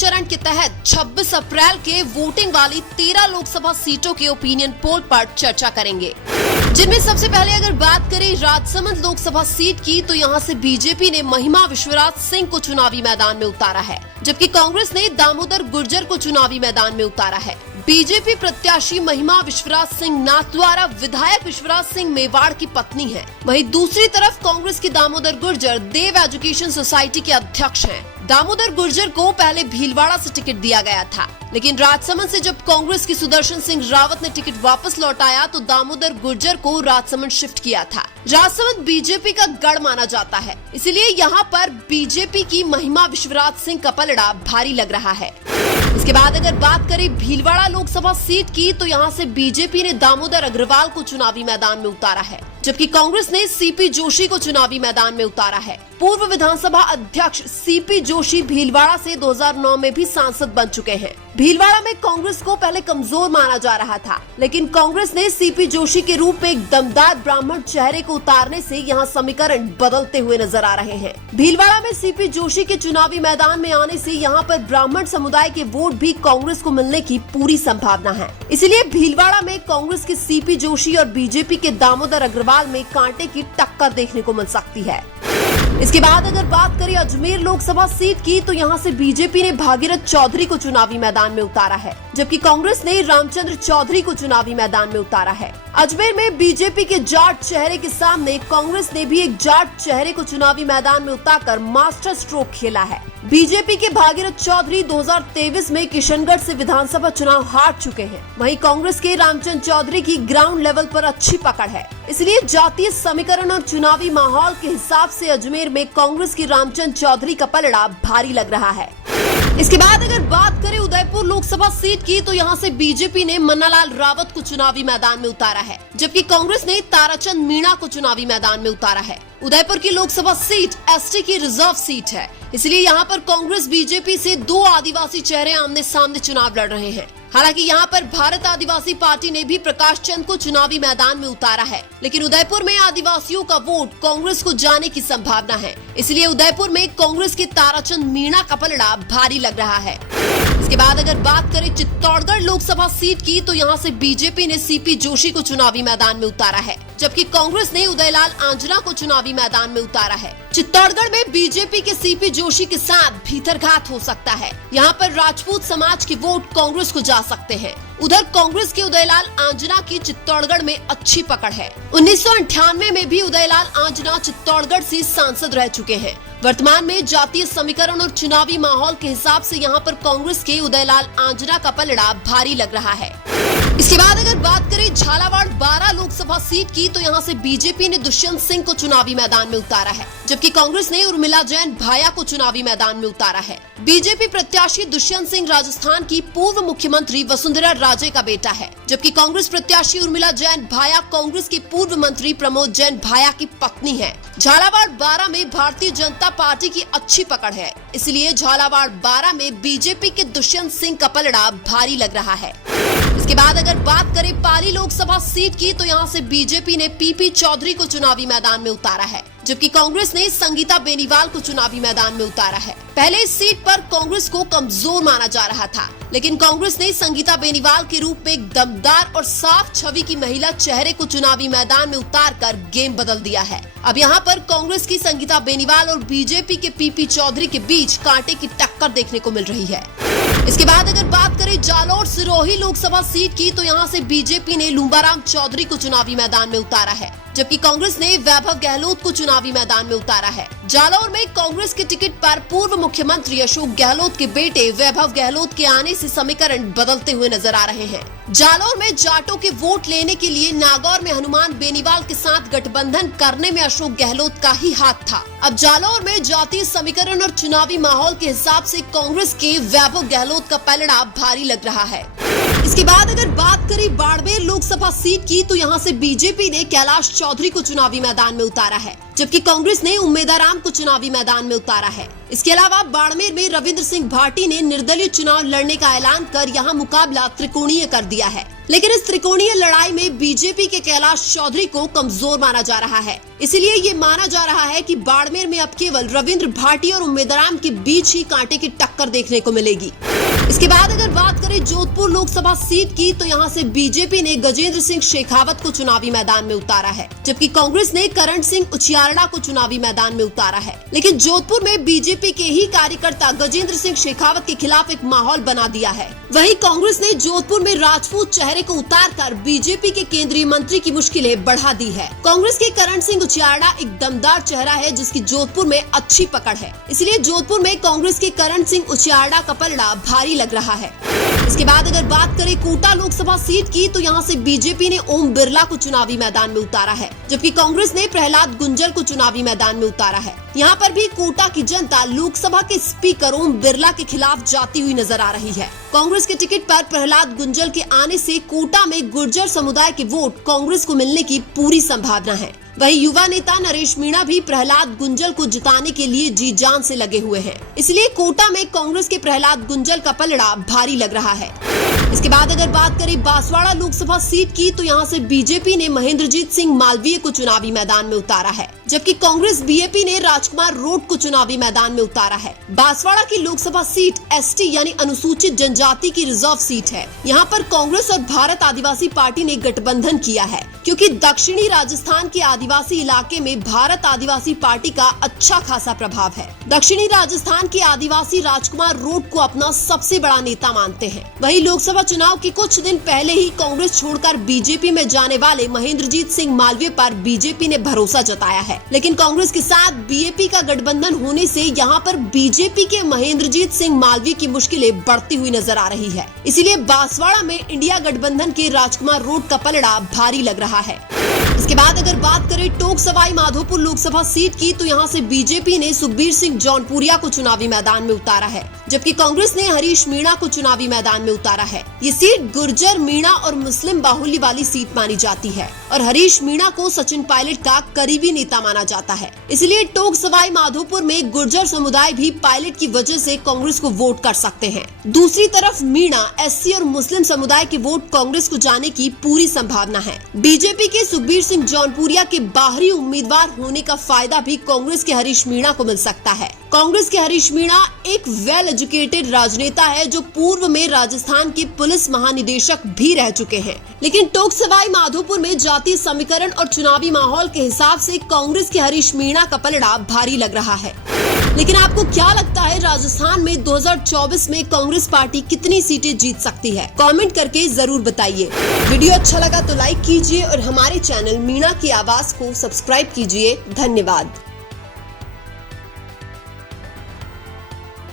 चरण के तहत 26 अप्रैल के वोटिंग वाली 13 लोकसभा सीटों के ओपिनियन पोल पर चर्चा करेंगे, जिनमें सबसे पहले अगर बात करें राजसमंद लोकसभा सीट की, तो यहां से बीजेपी ने महिमा विश्वराज सिंह को चुनावी मैदान में उतारा है, जबकि कांग्रेस ने दामोदर गुर्जर को चुनावी मैदान में उतारा है। बीजेपी प्रत्याशी महिमा विश्वराज सिंह नाथद्वारा विधायक विश्वराज सिंह मेवाड़ की पत्नी है। वहीं दूसरी तरफ कांग्रेस की दामोदर गुर्जर देव एजुकेशन सोसाइटी के अध्यक्ष हैं। दामोदर गुर्जर को पहले भीलवाड़ा से टिकट दिया गया था, लेकिन राजसमंद से जब कांग्रेस की सुदर्शन सिंह रावत ने टिकट वापस लौटाया तो दामोदर गुर्जर को राजसमंद शिफ्ट किया था। राजसमंद बीजेपी का गढ़ माना जाता है, इसलिए यहाँ पर बीजेपी की महिमा विश्वराज सिंह का पलड़ा भारी लग रहा है। इसके बाद अगर बात करें भीलवाड़ा लोकसभा सीट की, तो यहाँ से बीजेपी ने दामोदर अग्रवाल को चुनावी मैदान में उतारा है, जबकि कांग्रेस ने सीपी जोशी को चुनावी मैदान में उतारा है। पूर्व विधानसभा अध्यक्ष सीपी जोशी भीलवाड़ा से 2009 में भी सांसद बन चुके हैं। भीलवाड़ा में कांग्रेस को पहले कमजोर माना जा रहा था, लेकिन कांग्रेस ने सीपी जोशी के रूप में एक दमदार ब्राह्मण चेहरे को उतारने से यहाँ समीकरण बदलते हुए नजर आ रहे हैं। भीलवाड़ा में सीपी जोशी के चुनावी मैदान में आने से यहाँ पर ब्राह्मण समुदाय के वोट भी कांग्रेस को मिलने की पूरी संभावना है। इसलिए भीलवाड़ा में कांग्रेस के सीपी जोशी और बीजेपी के दामोदर अग्रवाल में कांटे की टक्कर देखने को मिल सकती है। इसके बाद अगर बात करें अजमेर लोकसभा सीट की, तो यहाँ से बीजेपी ने भागीरथ चौधरी को चुनावी मैदान में उतारा है, जबकि कांग्रेस ने रामचंद्र चौधरी को चुनावी मैदान में उतारा है। अजमेर में बीजेपी के जाट चेहरे के सामने कांग्रेस ने भी एक जाट चेहरे को चुनावी मैदान में उतारकर मास्टर स्ट्रोक खेला है। बीजेपी के भागीरथ चौधरी 2023 में किशनगढ़ से विधानसभा चुनाव हार चुके हैं। वहीं कांग्रेस के रामचंद्र चौधरी की ग्राउंड लेवल पर अच्छी पकड़ है, इसलिए जातीय समीकरण और चुनावी माहौल के हिसाब से अजमेर में कांग्रेस की रामचंद्र चौधरी का पलड़ा भारी लग रहा है। इसके बाद अगर बात करें उदयपुर लोकसभा सीट की, तो यहाँ से बीजेपी ने मन्नालाल रावत को चुनावी मैदान में उतारा है, जबकि कांग्रेस ने ताराचंद मीणा को चुनावी मैदान में उतारा है। उदयपुर की लोकसभा सीट एसटी की रिजर्व सीट है, इसलिए यहाँ पर कांग्रेस बीजेपी से 2 आदिवासी चेहरे आमने सामने चुनाव लड़ रहे हैं। हालांकि यहाँ पर भारत आदिवासी पार्टी ने भी प्रकाश चंद को चुनावी मैदान में उतारा है, लेकिन उदयपुर में आदिवासियों का वोट कांग्रेस को जाने की संभावना है, इसलिए उदयपुर में कांग्रेस के ताराचंद मीणा का पलड़ा भारी लग रहा है। इसके बाद अगर बात करें चित्तौड़गढ़ लोकसभा सीट की, तो यहाँ से बीजेपी ने सीपी जोशी को चुनावी मैदान में उतारा है, जबकि कांग्रेस ने उदयलाल आंजना को चुनावी मैदान में उतारा है। चित्तौड़गढ़ में बीजेपी के सीपी जोशी के साथ भीतरघात हो सकता है। यहाँ पर राजपूत समाज के वोट कांग्रेस को जा सकते हैं। उधर कांग्रेस के उदयलाल आंजना की चित्तौड़गढ़ में अच्छी पकड़ है। 1998 में भी उदयलाल आंजना चित्तौड़गढ़ से सांसद रह चुके हैं। वर्तमान में जातीय समीकरण और चुनावी माहौल के हिसाब से यहाँ पर कांग्रेस के उदयलाल आंजना का पलड़ा भारी लग रहा है। इसके बाद अगर बात करें झालावाड़ 12 लोकसभा सीट की, तो यहाँ से बीजेपी ने दुष्यंत सिंह को चुनावी मैदान में उतारा है, जबकि कांग्रेस ने उर्मिला जैन भाया को चुनावी मैदान में उतारा है। बीजेपी प्रत्याशी दुष्यंत सिंह राजस्थान की पूर्व मुख्यमंत्री वसुंधरा राजे का बेटा है, जबकि कांग्रेस प्रत्याशी उर्मिला जैन भाया कांग्रेस के पूर्व मंत्री प्रमोद जैन भाया की पत्नी है। झालावाड़ 12 में भारतीय जनता पार्टी की अच्छी पकड़ है, इसलिए झालावाड़ 12 में बीजेपी के दुष्यंत सिंह का पलड़ा भारी लग रहा है। इसके बाद अगर बात करें पाली लोकसभा सीट की, तो यहाँ से बीजेपी ने पीपी चौधरी को चुनावी मैदान में उतारा है, जबकि कांग्रेस ने संगीता बेनीवाल को चुनावी मैदान में उतारा है। पहले इस सीट पर कांग्रेस को कमजोर माना जा रहा था, लेकिन कांग्रेस ने संगीता बेनीवाल के रूप में एक दमदार और साफ छवि की महिला चेहरे को चुनावी मैदान में उतारकर गेम बदल दिया है। अब यहाँ पर कांग्रेस की संगीता बेनीवाल और बीजेपी के पीपी चौधरी के बीच कांटे की टक्कर देखने को मिल रही है। इसके बाद अगर बात करें जालौर सिरोही लोकसभा सीट की, तो यहाँ से बीजेपी ने लूंबाराम चौधरी को चुनावी मैदान में उतारा है, जबकि कांग्रेस ने वैभव गहलोत को चुनावी मैदान में उतारा है। जालौर में कांग्रेस के टिकट पर पूर्व मुख्यमंत्री अशोक गहलोत के बेटे वैभव गहलोत के आने से समीकरण बदलते हुए नजर आ रहे हैं। जालौर में जाटों के वोट लेने के लिए नागौर में हनुमान बेनीवाल के साथ गठबंधन करने में अशोक गहलोत का ही हाथ था। अब जालौर में जातीय समीकरण और चुनावी माहौल के हिसाब से कांग्रेस के वैभव गहलोत का पलड़ा भारी लग रहा है। इसके बाद अगर बात करें बाड़मेर लोकसभा सीट की, तो यहां से बीजेपी ने कैलाश चौधरी को चुनावी मैदान में उतारा है, जबकि कांग्रेस ने उम्मेदाराम को चुनावी मैदान में उतारा है। इसके अलावा बाड़मेर में रविंद्र सिंह भाटी ने निर्दलीय चुनाव लड़ने का ऐलान कर यहां मुकाबला त्रिकोणीय कर दिया है। लेकिन इस त्रिकोणीय लड़ाई में बीजेपी के कैलाश चौधरी को कमजोर माना जा रहा है। इसलिए ये माना जा रहा है कि बाड़मेर में अब केवल रविंद्र भाटी और उम्मेदाराम के बीच ही कांटे की टक्कर देखने को मिलेगी। इसके बाद अगर बात करें जोधपुर लोकसभा सीट की, तो यहां से बीजेपी ने गजेंद्र सिंह शेखावत को चुनावी मैदान में उतारा है, जबकि कांग्रेस ने करण सिंह उचियारड़ा को चुनावी मैदान में उतारा है। लेकिन जोधपुर में बीजेपी के ही कार्यकर्ता गजेंद्र सिंह शेखावत के खिलाफ एक माहौल बना दिया है। वहीं कांग्रेस ने जोधपुर में राजपूत चेहरे को उतारकर बीजेपी के केंद्रीय मंत्री की मुश्किलें बढ़ा दी है। कांग्रेस के करण सिंह उचियारड़ा एक दमदार चेहरा है, जिसकी जोधपुर में अच्छी पकड़ है। इसलिए जोधपुर में कांग्रेस के करण सिंह उचियारड़ा का पलड़ा भारी लग रहा है। इसके बाद अगर बात करें कोटा लोकसभा सीट की, तो यहां से बीजेपी ने ओम बिरला को चुनावी मैदान में उतारा है, जबकि कांग्रेस ने प्रहलाद गुंजर को चुनावी मैदान में उतारा है। यहां पर भी कोटा की जनता लोकसभा के स्पीकर ओम बिरला के खिलाफ जाती हुई नजर आ रही है। कांग्रेस के टिकट पर प्रहलाद गुंजर के आने से कोटा में गुर्जर समुदाय के वोट कांग्रेस को मिलने की पूरी संभावना है। वहीं युवा नेता नरेश मीणा भी प्रहलाद गुंजल को जिताने के लिए जी जान से लगे हुए हैं। इसलिए कोटा में कांग्रेस के प्रहलाद गुंजल का पलड़ा भारी लग रहा है। इसके बाद अगर बात करें बांसवाड़ा लोकसभा सीट की, तो यहां से बीजेपी ने महेंद्रजीत सिंह मालवीय को चुनावी मैदान में उतारा है, जबकि कांग्रेस बीएपी ने राजकुमार रोड को चुनावी मैदान में उतारा है। बांसवाड़ा की लोकसभा सीट एसटी यानी अनुसूचित जनजाति की रिजर्व सीट है। यहाँ पर कांग्रेस और भारत आदिवासी पार्टी ने गठबंधन किया है, क्योंकि दक्षिणी राजस्थान के आदिवासी इलाके में भारत आदिवासी पार्टी का अच्छा खासा प्रभाव है। दक्षिणी राजस्थान के आदिवासी राजकुमार रोड को अपना सबसे बड़ा नेता मानते हैं। वहीं लोकसभा चुनाव के कुछ दिन पहले ही कांग्रेस छोड़कर बीजेपी में जाने वाले महेंद्रजीत सिंह मालवीय पर बीजेपी ने भरोसा जताया है। लेकिन कांग्रेस के साथ बीएपी का गठबंधन होने से यहाँ पर बीजेपी के महेंद्रजीत सिंह मालवीय की मुश्किलें बढ़ती हुई नजर आ रही है। इसीलिए बांसवाड़ा में इंडिया गठबंधन के राजकुमार रोड का पलड़ा भारी लग रहा है। इसके बाद अगर बात करें टोंक सवाई माधोपुर लोकसभा सीट की, तो यहाँ से बीजेपी ने सुखबीर सिंह जौनपुरिया को चुनावी मैदान में उतारा है, जबकि कांग्रेस ने हरीश मीणा को चुनावी मैदान में उतारा है। ये सीट गुर्जर, मीणा और मुस्लिम बाहुल्य वाली सीट मानी जाती है और हरीश मीणा को सचिन पायलट का करीबी नेता माना जाता है। इसलिए टोंक सवाई माधोपुर में गुर्जर समुदाय भी पायलट की वजह से कांग्रेस को वोट कर सकते हैं। दूसरी तरफ मीणा, एससी और मुस्लिम समुदाय के वोट कांग्रेस को जाने की पूरी संभावना है। बीजेपी के सुखबीर सिंह जौनपुरिया के बाहरी उम्मीदवार होने का फायदा भी कांग्रेस के हरीश मीणा को मिल सकता है। कांग्रेस के हरीश मीणा एक वेल एजुकेटेड राजनेता है, जो पूर्व में राजस्थान के पुलिस महानिदेशक भी रह चुके हैं। लेकिन टोंक सवाई माधोपुर में जातीय समीकरण और चुनावी माहौल के हिसाब से कांग्रेस के हरीश मीणा का पलड़ा भारी लग रहा है। लेकिन आपको क्या लगता है, राजस्थान में 2024 में कांग्रेस पार्टी कितनी सीटें जीत सकती है? कमेंट करके जरूर बताइए। वीडियो अच्छा लगा तो लाइक कीजिए और हमारे चैनल मीणा की आवाज को सब्सक्राइब कीजिए। धन्यवाद।